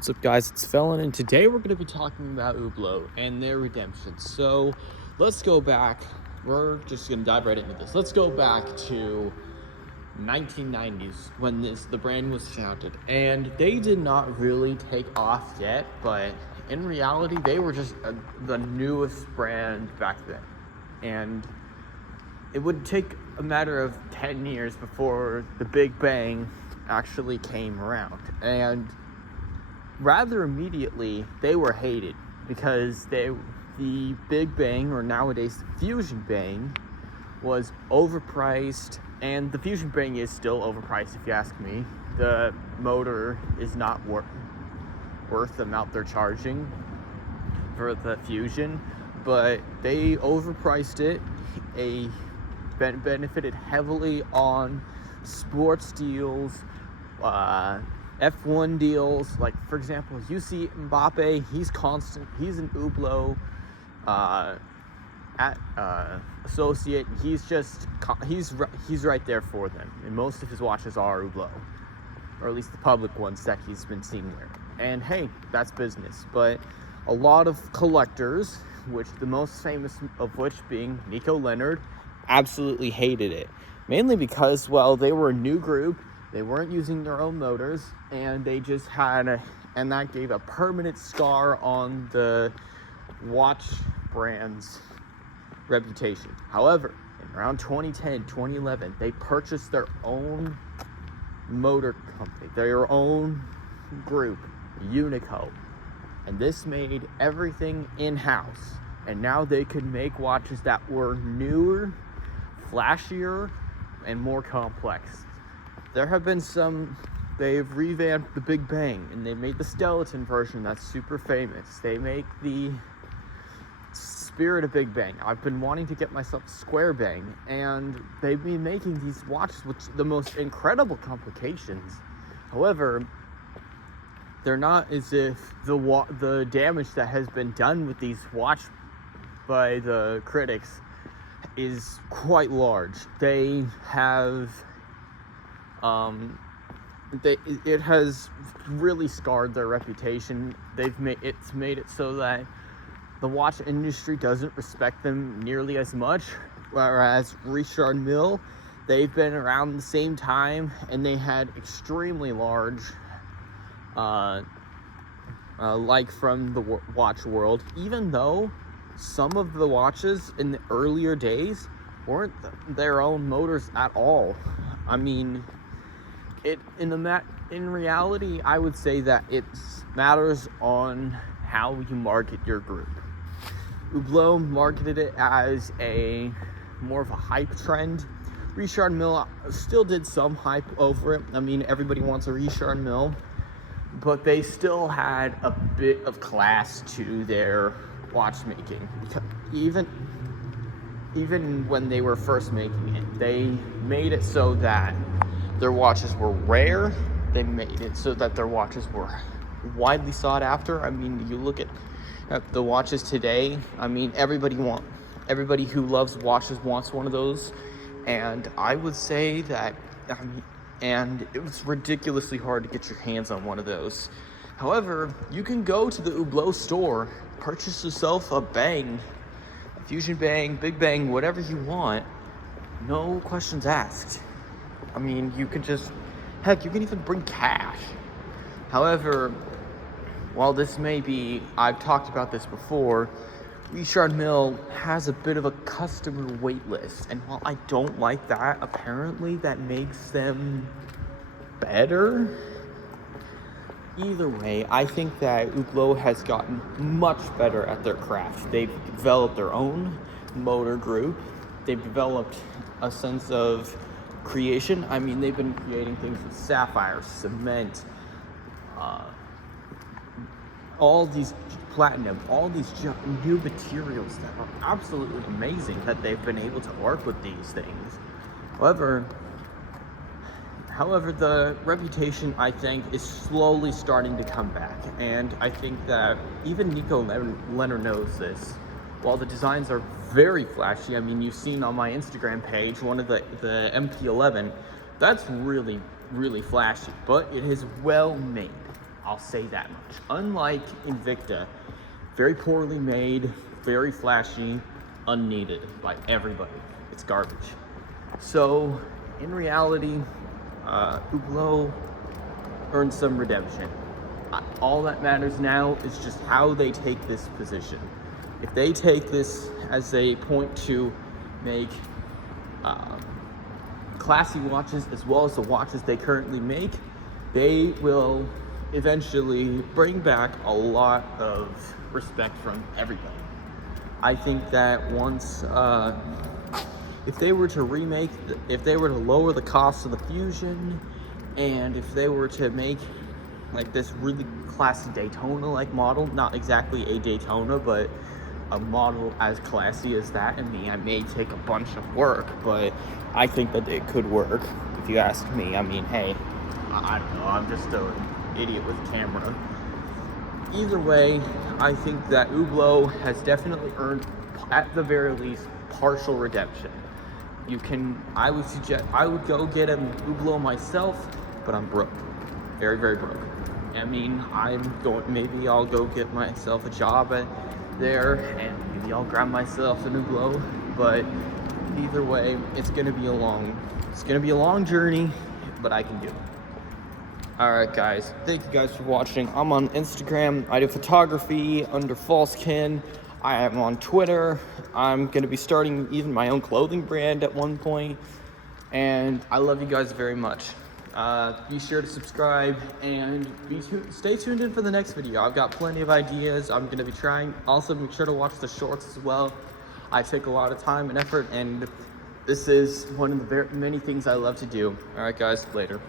What's up, guys? It's Felon, and today we're going to be talking about Hublot and their redemption. So let's go back. We're just going to dive right into this. Let's go back to 1990s when the brand was founded, and they did not really take off yet, but in reality, they were just the newest brand back then, and it would take a matter of 10 years before the Big Bang actually came around, and rather immediately they were hated because the Big Bang, or nowadays the Fusion Bang, was overpriced, and the Fusion Bang is still overpriced if you ask me. The motor is not worth the amount they're charging for the Fusion, but they overpriced it. Benefited heavily on sports deals, F1 deals. Like, for example, you see Mbappe, he's an Hublot associate. He's right there for them, and most of his watches are Hublot, or at least the public ones that he's been seen wearing. And hey, that's business. But a lot of collectors, which the most famous of which being Nico Leonard, absolutely hated it, mainly because, well, they were a new group, they weren't using their own motors, and they just and that gave a permanent scar on the watch brand's reputation. However, in around 2010, 2011, they purchased their own motor company, their own group, Unico, and this made everything in-house, and now they could make watches that were newer, flashier, and more complex. There have been they've revamped the Big Bang, and they made the skeleton version that's super famous. They make the Spirit of Big Bang. I've been wanting to get myself a Square Bang, and they've been making these watches with the most incredible complications. However, they're not as if the damage that has been done with these watch by the critics is quite large. They have it has really scarred their reputation. It's made it so that the watch industry doesn't respect them nearly as much, whereas Richard Mille, they've been around the same time, and they had extremely large like from the watch world, even though some of the watches in the earlier days weren't their own motors at all. I mean, in reality, I would say that it matters on how you market your group. Hublot marketed it as more of a hype trend. Richard Mille still did some hype over it. I mean, everybody wants a Richard Mille, but they still had a bit of class to their watchmaking. Even when they were first making it, they made it so that their watches were rare. They made it so that their watches were widely sought after. I mean, you look at the watches today. I mean, everybody who loves watches wants one of those, and I would say that. And it was ridiculously hard to get your hands on one of those. However, you can go to the Hublot store, purchase yourself a Bang, a Fusion Bang, Big Bang, whatever you want, no questions asked. I mean, you can you can even bring cash. However, while this may be, I've talked about this before, Richard Mille has a bit of a customer wait list, and while I don't like that, apparently that makes them better. Either way, I think that Hublot has gotten much better at their craft. They've developed their own motor group. They've developed a sense of creation. I mean, they've been creating things with sapphire, cement, all these platinum, all these new materials that are absolutely amazing that they've been able to work with these things. However, the reputation, I think, is slowly starting to come back, and I think that even Nico Leonard knows this. While the designs are very flashy, I mean, you've seen on my Instagram page one of the MP11, that's really, really flashy, but it is well made. I'll say that much. Unlike Invicta, very poorly made, very flashy, unneeded by everybody. It's garbage. So in reality, Hublot earned some redemption. All that matters now is just how they take this position. If they take this as a point to make classy watches as well as the watches they currently make, they will eventually bring back a lot of respect from everybody. I think that once, if they were to remake, if they were to lower the cost of the Fusion, and if they were to make like this really classy Daytona-like model, not exactly a Daytona, but a model as classy as that, I mean, I may take a bunch of work, but I think that it could work, if you ask me. I mean, hey, I don't know, I'm just an idiot with a camera. Either way, I think that Hublot has definitely earned, at the very least, partial redemption. I would go get a Hublot myself, but I'm broke. Very, very broke. I mean, maybe I'll go get myself a job there, and maybe I'll grab myself a Hublot, but either way, it's gonna be a long journey, but I can do it. Alright guys, thank you guys for watching. I'm on Instagram, I do photography under Falsekin. I am on Twitter. I'm gonna be starting even my own clothing brand at one point, and I love you guys very much. Be sure to subscribe and stay tuned in for the next video. I've got plenty of ideas I'm gonna be trying. Also, make sure to watch the shorts as well. I take a lot of time and effort, and this is one of the many things I love to do. All right, guys, later.